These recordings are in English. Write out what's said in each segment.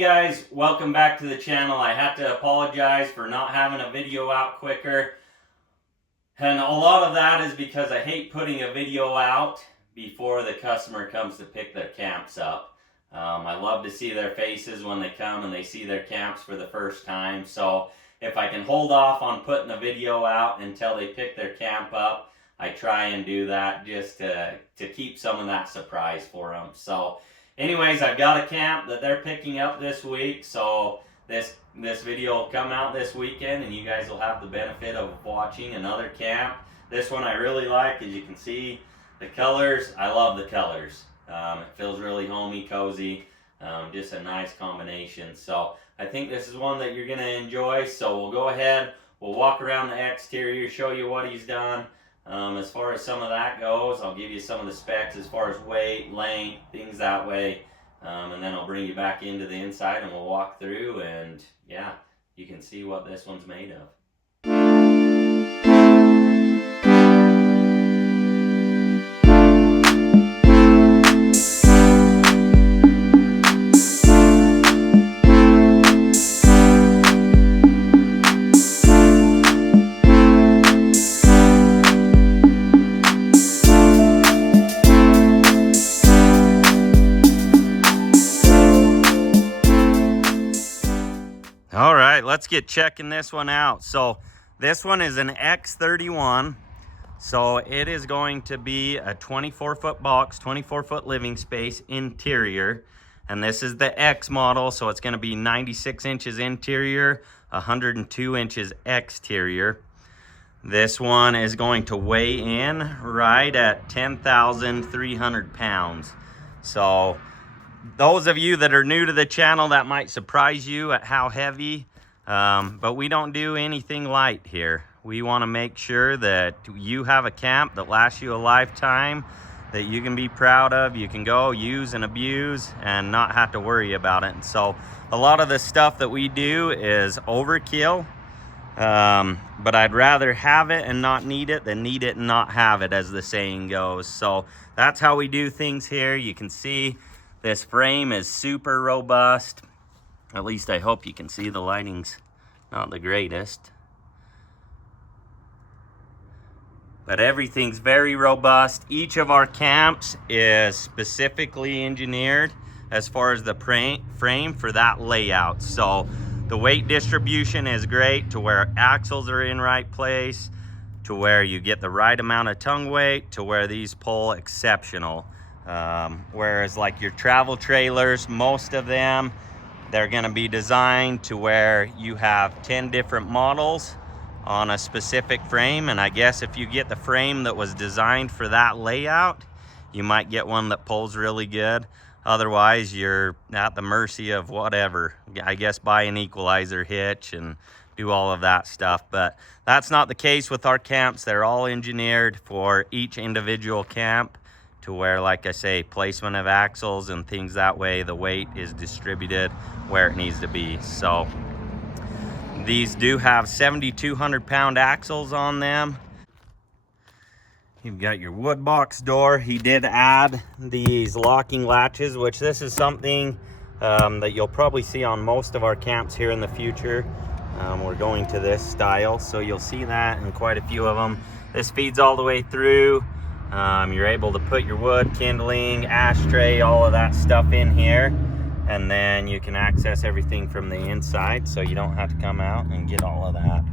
guys, welcome back to the channel. I had to apologize for not having a video out quicker. And a lot of that is because I hate putting a video out before the customer comes to pick their camps up. I love to see their faces when they come and they see their camps for the first time. So if I can hold off on putting a video out until they pick their camp up, I try and do that just to keep some of that surprise for them. So anyways, I've got a camp that they're picking up this week, so this video will come out this weekend and you guys will have the benefit of watching another camp. This one I really like. As you can see, the colors, I love the colors. It feels really homey, cozy, just a nice combination. So I think this is one that you're going to enjoy. So we'll go ahead, we'll walk around the exterior, show you what he's done. As far as some of that goes, I'll give you some of the specs as far as weight, length, things that way. And then I'll bring you back into the inside and we'll walk through and yeah, you can see what this one's made of. All right, let's get checking this one out. So this one is an X31. So it is going to be a 24-foot box, 24-foot living space interior. And this is the X model, so it's going to be 96 inches interior, 102 inches exterior. This one is going to weigh in right at 10,300 pounds. So those of you that are new to the channel, that might surprise you at how heavy, but we don't do anything light here. We want to make sure that you have a camp that lasts you a lifetime, that you can be proud of, you can go use and abuse and not have to worry about it. And so a lot of the stuff that we do is overkill, but I'd rather have it and not need it than need it and not have it, as the saying goes. So that's how we do things here. You can see this frame is super robust. At least I hope you can see. The lighting's not the greatest. But everything's very robust. Each of our camps is specifically engineered as far as the frame for that layout. So the weight distribution is great to where axles are in right place, to where you get the right amount of tongue weight, to where these pull exceptional. Whereas like your travel trailers, most of them, they're going to be designed to where you have 10 different models on a specific frame. And I guess if you get the frame that was designed for that layout, you might get one that pulls really good. Otherwise, you're at the mercy of whatever. I guess buy an equalizer hitch and do all of that stuff. But that's not the case with our camps. They're all engineered for each individual camp, to where, like I say, placement of axles and things that way, the weight is distributed where it needs to be. So these do have 7,200 pound axles on them. You've got your wood box door. He did add these locking latches, which this is something that you'll probably see on most of our camps here in the future. We're going to this style, so you'll see that in quite a few of them. This feeds all the way through. You're able to put your wood, kindling, ashtray, all of that stuff in here, and then you can access everything from the inside, so you don't have to come out and get all of that.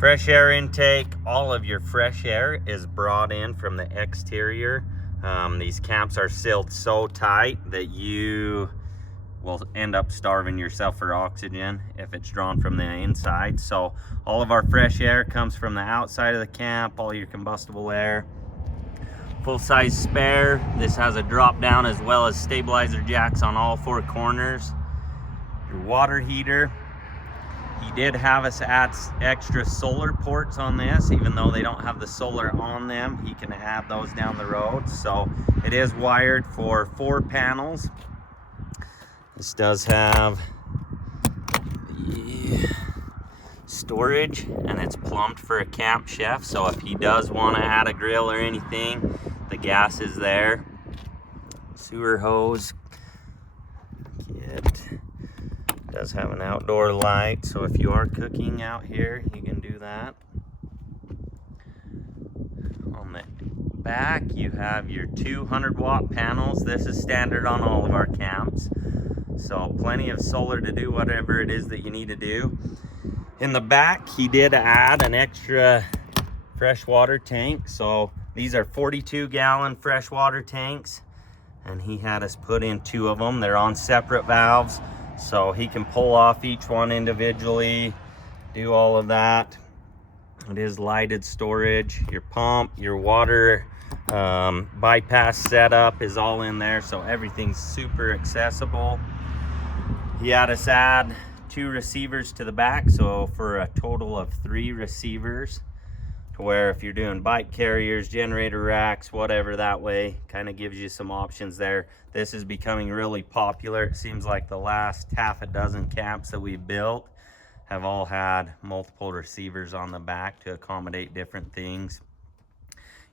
Fresh air intake, all of your fresh air is brought in from the exterior. These camps are sealed so tight that you will end up starving yourself for oxygen if it's drawn from the inside. So all of our fresh air comes from the outside of the camp, all your combustible air. Full-size spare. This has a drop down as well as stabilizer jacks on all four corners. Your water heater. He did have us add extra solar ports on this, even though they don't have the solar on them. He can add those down the road. So it is wired for 4 panels. This does have the storage, and it's plumbed for a camp chef. So if he does want to add a grill or anything, the gas is there. Sewer hose. Get Does have an outdoor light, so if you are cooking out here, you can do that. On the back, you have your 200-watt panels. This is standard on all of our camps, so plenty of solar to do whatever it is that you need to do. In the back, he did add an extra freshwater tank. So these are 42-gallon freshwater tanks, and he had us put in 2 of them. They're on separate valves, so he can pull off each one individually, do all of that. It is lighted storage. Your pump, your water bypass setup is all in there, so everything's super accessible. He had us add 2 receivers to the back, so for a total of 3 receivers, to where if you're doing bike carriers, generator racks, whatever, that way kind of gives you some options there. This is becoming really popular. It seems like the last half a dozen camps that we've built have all had multiple receivers on the back to accommodate different things.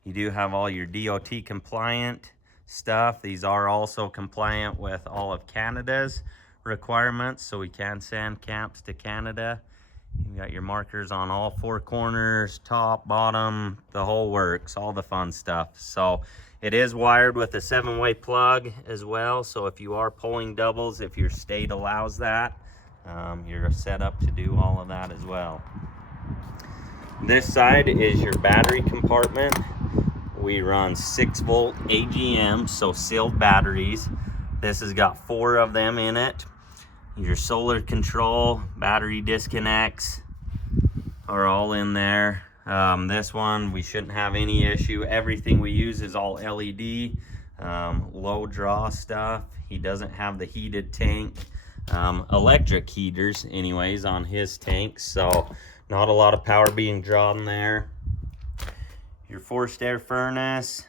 You do have all your DOT compliant stuff. These are also compliant with all of Canada's requirements, so we can send camps to Canada. You got your markers on all 4 corners, top, bottom, the whole works, all the fun stuff. So it is wired with a 7-way plug as well, so if you are pulling doubles, if your state allows that, you're set up to do all of that as well. This side is your battery compartment. We run 6-volt AGM, so sealed batteries. This has got 4 of them in it. Your solar control, battery disconnects are all in there. This one, we shouldn't have any issue. Everything we use is all LED, low draw stuff. He doesn't have the heated tank, electric heaters anyways on his tanks, so not a lot of power being drawn there. Your forced air furnace.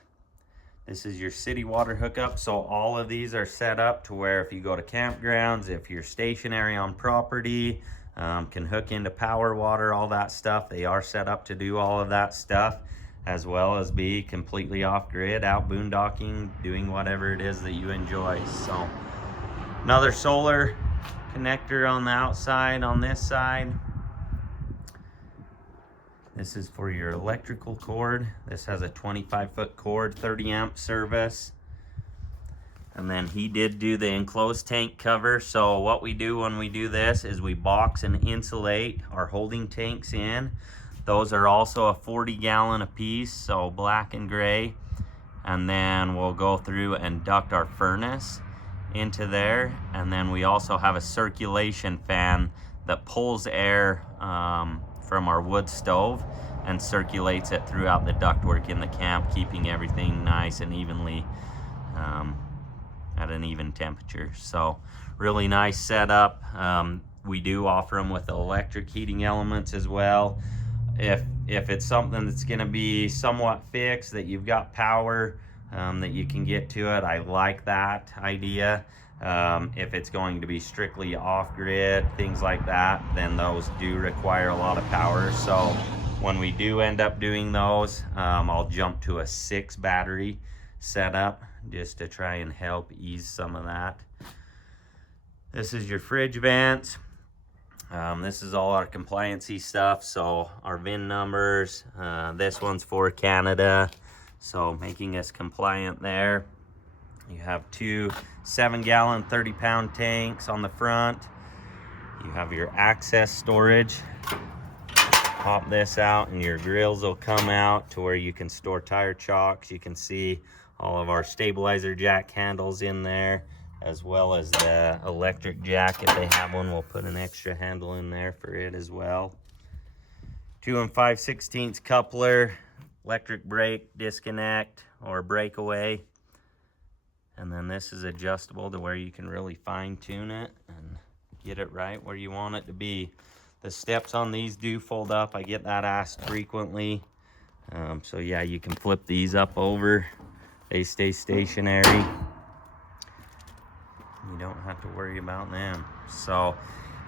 This is your city water hookup, so all of these are set up to where if you go to campgrounds, if you're stationary on property, can hook into power, water, all that stuff. They are set up to do all of that stuff, as well as be completely off-grid, out boondocking, doing whatever it is that you enjoy. So another solar connector on the outside on this side. This is for your electrical cord. This has a 25-foot cord, 30-amp service. And then he did do the enclosed tank cover. So what we do when we do this is we box and insulate our holding tanks in. Those are also a 40-gallon a piece, so black and gray. And then we'll go through and duct our furnace into there. And then we also have a circulation fan that pulls air from our wood stove and circulates it throughout the ductwork in the camp, keeping everything nice and evenly at an even temperature. So really nice setup. We do offer them with electric heating elements as well. If it's something that's going to be somewhat fixed, that you've got power that you can get to it, I like that idea. If it's going to be strictly off-grid, things like that, then those do require a lot of power. So when we do end up doing those, I'll jump to a 6 battery setup just to try and help ease some of that. This is your fridge vents. This is all our compliancy stuff, so our VIN numbers. This one's for Canada, so making us compliant there. You have 2 7-gallon 30-pound tanks on the front. You have your access storage. Pop this out and your grills will come out to where you can store tire chocks. You can see all of our stabilizer jack handles in there, as well as the electric jack. If they have one, we'll put an extra handle in there for it as well. 2 5/16 coupler, electric brake disconnect or breakaway. And then this is adjustable to where you can really fine tune it and get it right where you want it to be. The steps on these do fold up. I get that asked frequently. So yeah, you can flip these up over. They stay stationary. You don't have to worry about them. So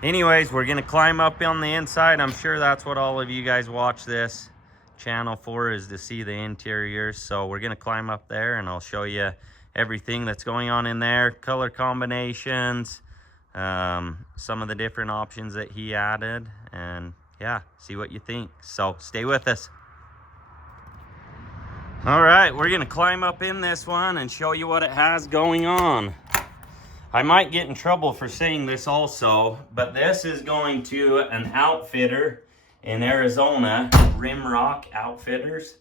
anyways, we're gonna climb up on the inside. I'm sure that's what all of you guys watch this channel for, is to see the interiors. So we're gonna climb up there and I'll show you everything that's going on in there, color combinations, some of the different options that he added, and yeah, see what you think. So stay with us. All right, we're gonna climb up in this one and show you what it has going on. I might get in trouble for saying this also, but this is going to an outfitter in Arizona, Rimrock Outfitters.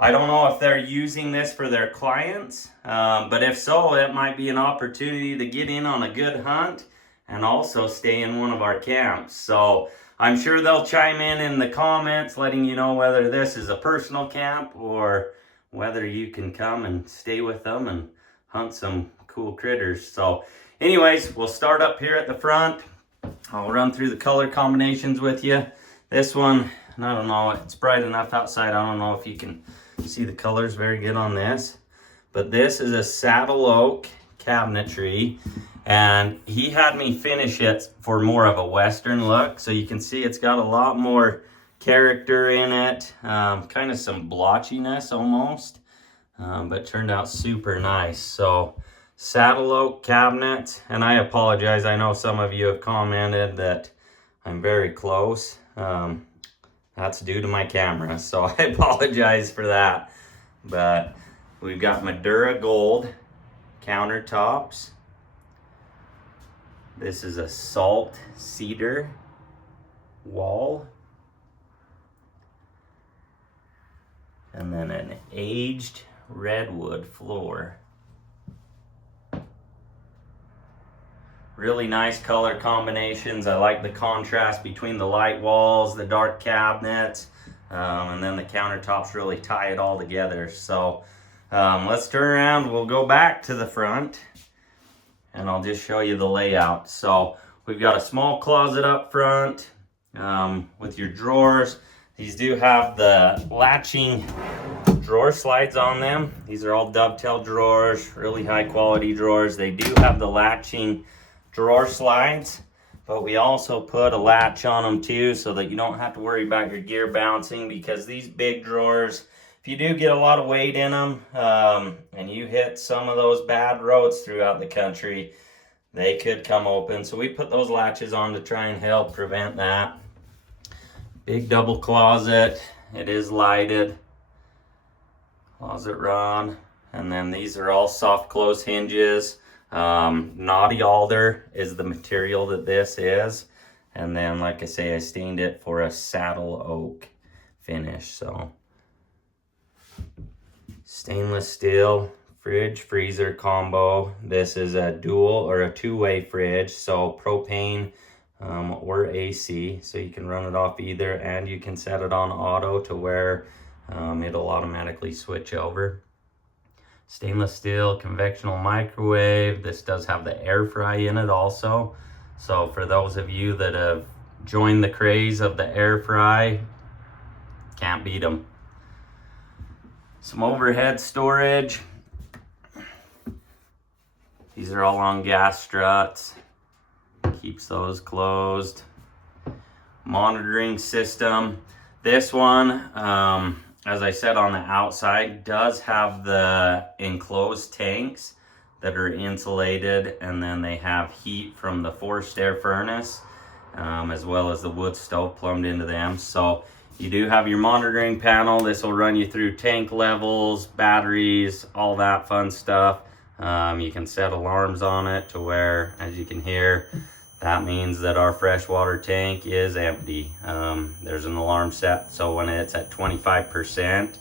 I don't know if they're using this for their clients, but if so, it might be an opportunity to get in on a good hunt and also stay in one of our camps. So I'm sure they'll chime in the comments letting you know whether this is a personal camp or whether you can come and stay with them and hunt some cool critters. So anyways, we'll start up here at the front. I'll run through the color combinations with you. This one, I don't know, it's bright enough outside. I don't know if you can see the colors very good on this, but this is a saddle oak cabinetry, and he had me finish it for more of a Western look. So you can see it's got a lot more character in it, kind of some blotchiness almost, but turned out super nice. So saddle oak cabinet, and I apologize, I know some of you have commented that I'm very close. That's due to my camera, so I apologize for that. But we've got Madura gold countertops. This is a salt cedar wall, and then an aged redwood floor. Really nice color combinations. I like the contrast between the light walls, the dark cabinets, and then the countertops really tie it all together. So let's turn around. We'll go back to the front and I'll just show you the layout. So we've got a small closet up front with your drawers. These do have the latching drawer slides on them. These are all dovetail drawers, really high quality drawers. They do have the latching drawer slides, but we also put a latch on them too, so that you don't have to worry about your gear bouncing, because these big drawers, if you do get a lot of weight in them, and you hit some of those bad roads throughout the country, they could come open. So we put those latches on to try and help prevent that. Big double closet. It is lighted. Closet rod. And then these are all soft close hinges. Knotty alder is the material that this is, and then like I say, I stained it for a saddle oak finish. So stainless steel fridge freezer combo. This is a dual or a two-way fridge, so propane or AC, so you can run it off either, and you can set it on auto to where it'll automatically switch over. Stainless steel convectional microwave. This does have the air fry in it also. So for those of you that have joined the craze of the air fry, can't beat them. Some overhead storage. These are all on gas struts. Keeps those closed. Monitoring system. This one, as I said, on the outside does have the enclosed tanks that are insulated, and then they have heat from the forced air furnace, as well as the wood stove plumbed into them. So you do have your monitoring panel. This will run you through tank levels, batteries, all that fun stuff. You can set alarms on it to where, as you can hear, that means that our freshwater tank is empty. There's an alarm set, so when it's at 25%,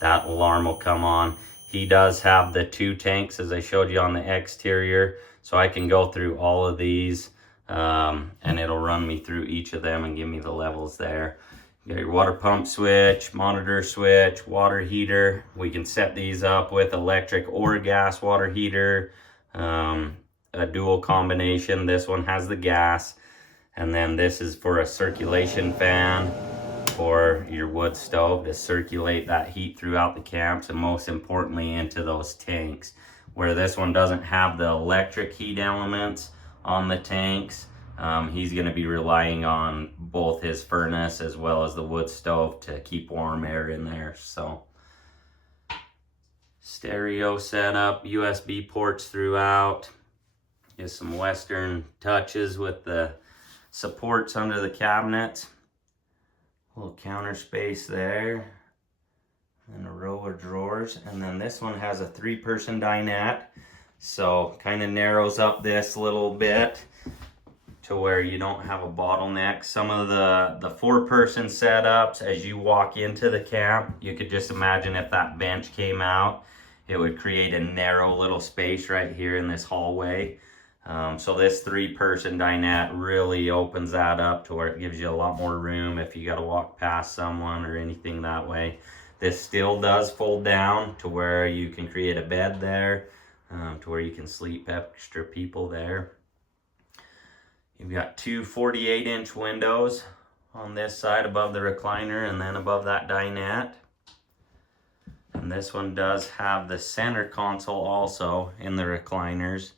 that alarm will come on. He does have the two tanks, as I showed you on the exterior, so I can go through all of these, and it'll run me through each of them and give me the levels there. You got your water pump switch, monitor switch, water heater. We can set these up with electric or gas water heater. A dual combination. This one has the gas, and then this is for a circulation fan for your wood stove to circulate that heat throughout the camps, and most importantly into those tanks, where this one doesn't have the electric heat elements on the tanks. He's going to be relying on both his furnace as well as the wood stove to keep warm air in there. So stereo setup, USB ports throughout. Just some Western touches with the supports under the cabinets. A little counter space there. And a row of drawers. And then this one has a 3-person dinette. So kind of narrows up this a little bit to where you don't have a bottleneck. Some of the 4-person setups, as you walk into the camp, you could just imagine if that bench came out, it would create a narrow little space right here in this hallway. So this 3-person dinette really opens that up to where it gives you a lot more room if you got to walk past someone or anything that way. This still does fold down to where you can create a bed there, to where you can sleep extra people there. You've got 2 48-inch windows on this side above the recliner and then above that dinette. And this one does have the center console also in the recliners.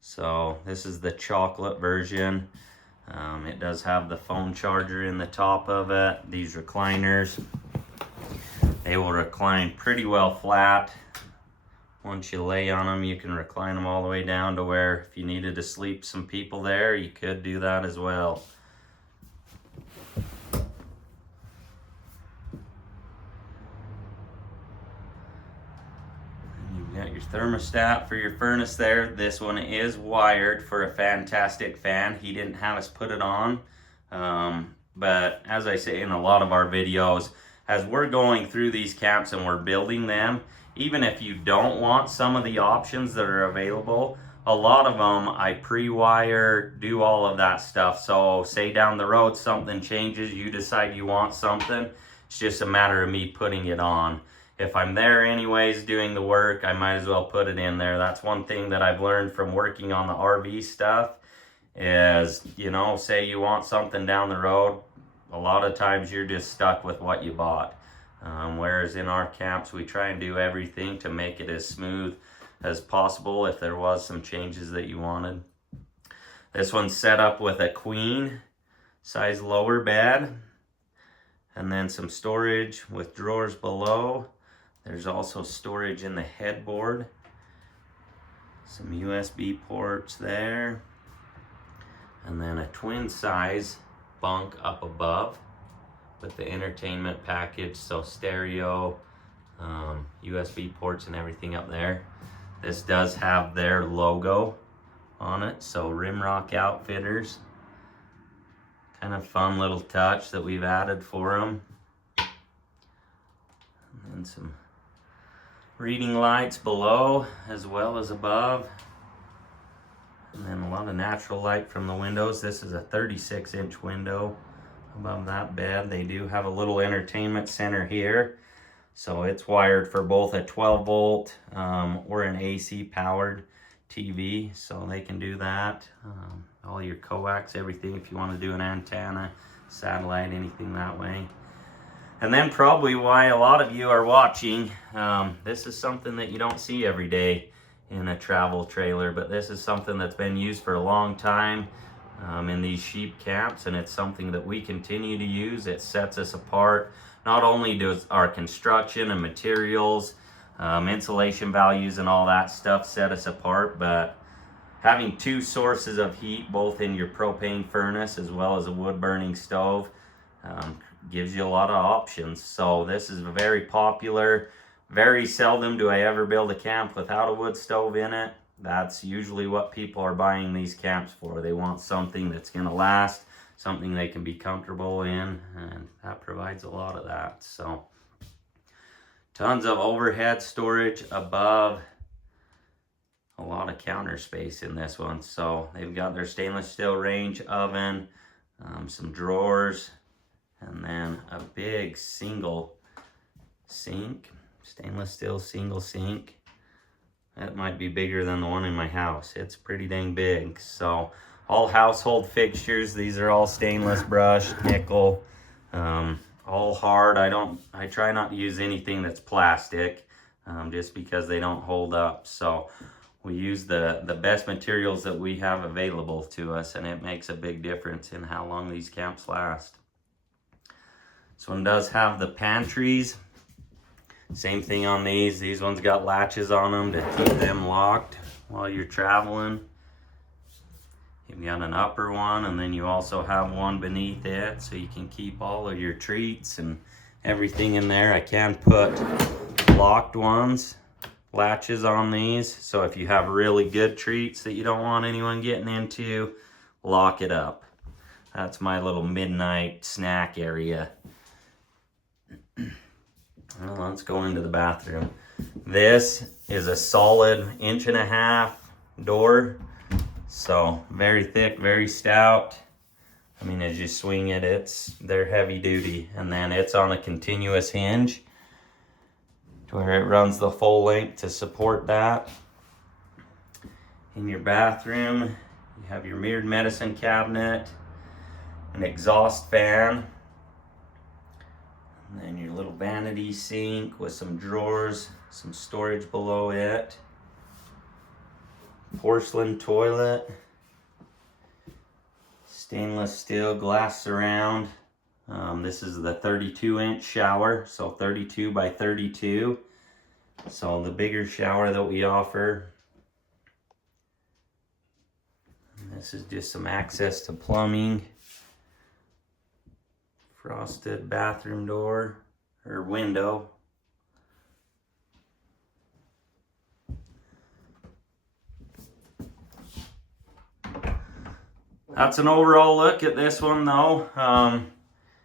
So this is the chocolate version. It does have the phone charger in the top of it. These recliners, they will recline pretty well flat. Once you lay on them, you can recline them all the way down to where if you needed to sleep some people there, you could do that as well. You've got your thermostat for your furnace there. This one is wired for a fantastic fan. He didn't have us put it on. But as I say in a lot of our videos, as we're going through these camps and we're building them, even if you don't want some of the options that are available, a lot of them I pre-wire, do all of that stuff. So say down the road something changes, you decide you want something, it's just a matter of me putting it on. If I'm there anyways doing the work, I might as well put it in there. That's one thing that I've learned from working on the RV stuff is, you know, say you want something down the road, a lot of times you're just stuck with what you bought. Whereas in our camps, we try and do everything to make it as smooth as possible if there was some changes that you wanted. This one's set up with a queen size lower bed and then some storage with drawers below. There's also storage in the headboard. Some USB ports there. And then a twin size bunk up above with the entertainment package, so stereo, USB ports and everything up there. This does have their logo on it, so Rimrock Outfitters. Kind of fun little touch that we've added for them. And then some reading lights below as well as above. And then a lot of natural light from the windows. This is a 36-inch window above that bed. They do have a little entertainment center here. So it's wired for both a 12-volt or an AC powered TV. So they can do that. All your coax, everything if you want to do an antenna, satellite, anything that way. And then probably why a lot of you are watching, this is something that you don't see every day in a travel trailer, but this is something that's been used for a long time in these sheep camps, and it's something that we continue to use. It sets us apart. Not only does our construction and materials, insulation values and all that stuff set us apart, but having 2 sources of heat, both in your propane furnace as well as a wood burning stove, gives you a lot of options. So this is very popular. Very seldom do I ever build a camp without a wood stove in it. That's usually what people are buying these camps for. They want something that's going to last, something they can be comfortable in, and that provides a lot of that. So tons of overhead storage above, a lot of counter space in this one. So they've got their stainless steel range oven, some drawers, and then a big single sink. Stainless steel single sink. That might be bigger than the one in my house. It's pretty dang big. So all household fixtures, these are all stainless brushed, nickel, all hard. I try not to use anything that's plastic, just because they don't hold up. So we use the best materials that we have available to us, and it makes a big difference in how long these camps last. This one does have the pantries. Same thing on these. These ones got latches on them to keep them locked while you're traveling. You got an upper one, and then you also have one beneath it, so you can keep all of your treats and everything in there. I can put locked ones, latches on these, so if you have really good treats that you don't want anyone getting into, lock it up. That's my little midnight snack area. Well, let's go into the bathroom. This is a solid 1.5 inch door, so very thick, very stout. I mean, as you swing it, they're heavy duty, and then it's on a continuous hinge to where it runs the full length to support that. In your bathroom, you have your mirrored medicine cabinet, an exhaust fan, and then your little vanity sink with some drawers, some storage below it, porcelain toilet, stainless steel glass surround. This is the 32-inch shower, so 32 by 32. So the bigger shower that we offer. And this is just some access to plumbing. Frosted bathroom door or window. That's an overall look at this one though.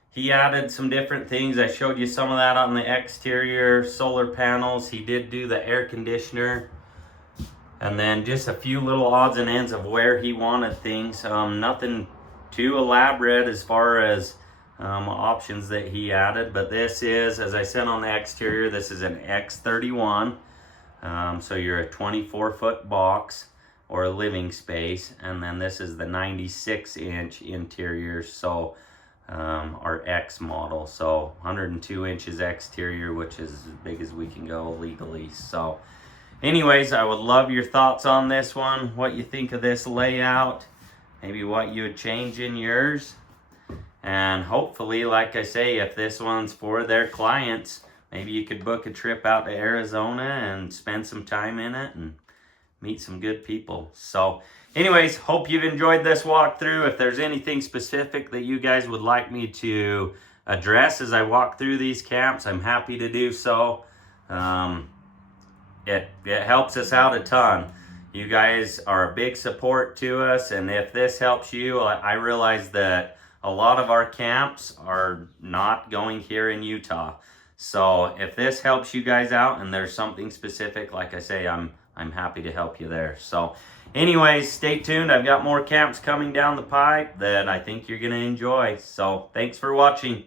He added some different things. I showed you some of that on the exterior solar panels. He did do the air conditioner. And then just a few little odds and ends of where he wanted things. Nothing too elaborate as far as options that he added. But this is, as I said on the exterior, this is an X31. So you're a 24-foot box or a living space. And then this is the 96-inch interior. So our X model, so 102 inches exterior, which is as big as we can go legally. So anyways, I would love your thoughts on this one, what you think of this layout, maybe what you would change in yours. And hopefully, like I say, if this one's for their clients, maybe you could book a trip out to Arizona and spend some time in it and meet some good people. So anyways, hope you've enjoyed this walkthrough. If there's anything specific that you guys would like me to address as I walk through these camps, I'm happy to do so. It helps us out a ton. You guys are a big support to us, and if this helps you, I realize that a lot of our camps are not going here in Utah. So if this helps you guys out and there's something specific, like I say, I'm happy to help you there. So anyways, stay tuned. I've got more camps coming down the pipe that I think you're going to enjoy. So thanks for watching.